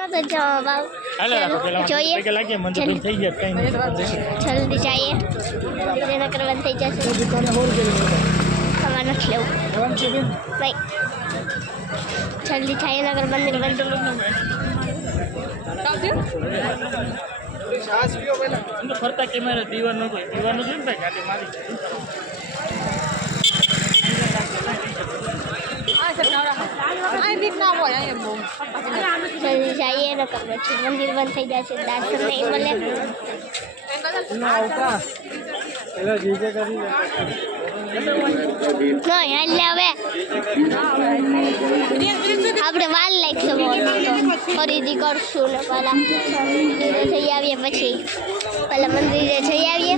तो जवाब જોઈએ જલ્દી જઈએ નકર બંધ થઈ જશે ખાવા નથી લેવું ભાઈ જલ્દી જઈએ નકર બંધ ફરતા કેમેરા દીવાનો જોઈને ભાઈ ગાડી મારી જલ્દી જઈએ નકર પછી મંદિર બંધ થઈ જશે દર્શન નહીં મળે નહીં હવે આપણે વાર લાગશે ખરીદી કરશું ને પહેલાં મંદિરે જઈ આવીએ પછી મંદિરે જઈ આવીએ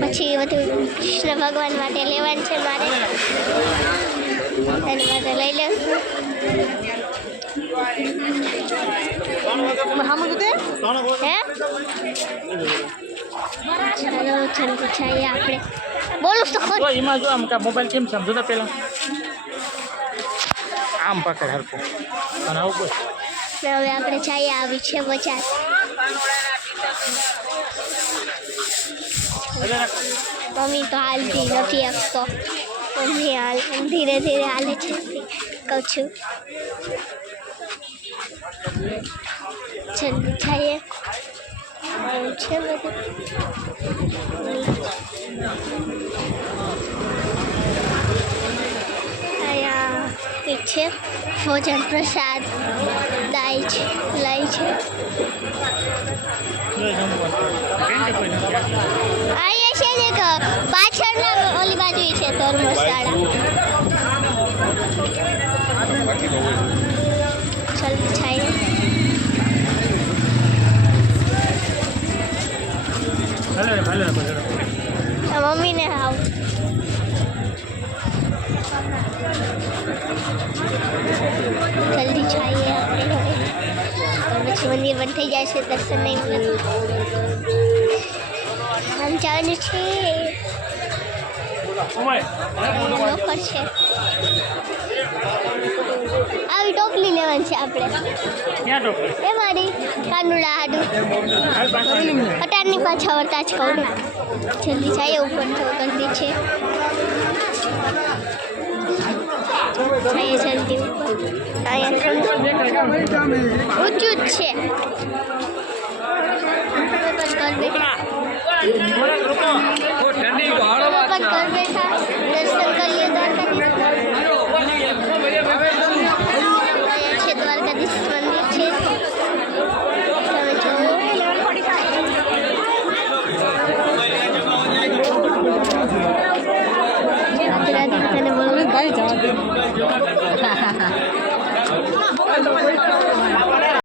પછી બધું કૃષ્ણ ભગવાન માટે લેવાનું છે મારે એના માટે લઈ લેશું હે ચાલો જલ્દી જઈએ આપણે બોલું તો ખરું એમાં જો આમ મોબાઈલ કેમ છે આમ જોતા પહેલાં આમ પકડ હરકો અને આવું બોલ હવે આપણે જઈએ આવી છે બજાર મમ્મી તો હાલતી નથી આપતો મમ્મી હાલ ધીરે ધીરે હાલે છે કહું છું જલ્દી જઈએ છે બધું અહીંયા પીછે ભોજન પ્રસાદ લાય છે અહીંયા છે ને પાછળના ઓલી બાજુ છે ધર્મશાળા જલ્દી જઈએ મમ્મીને આવ જલ્દી જઈએ આપણે પછી મંદિર બંધ થઈ જાય છે દર્શન નહીં મળે આમ જવાનું છે લોકર છે આવી ટોપલી લેવાની છે આપણે એ મારી કાનુડા હાડું અટારની પાછા વળતા જ કહું જલ્દી જઈએ ઉપર તો ગંદી છે જઈએ જલ્દી ઉપર ઊંચું જ છે ઘર બેઠા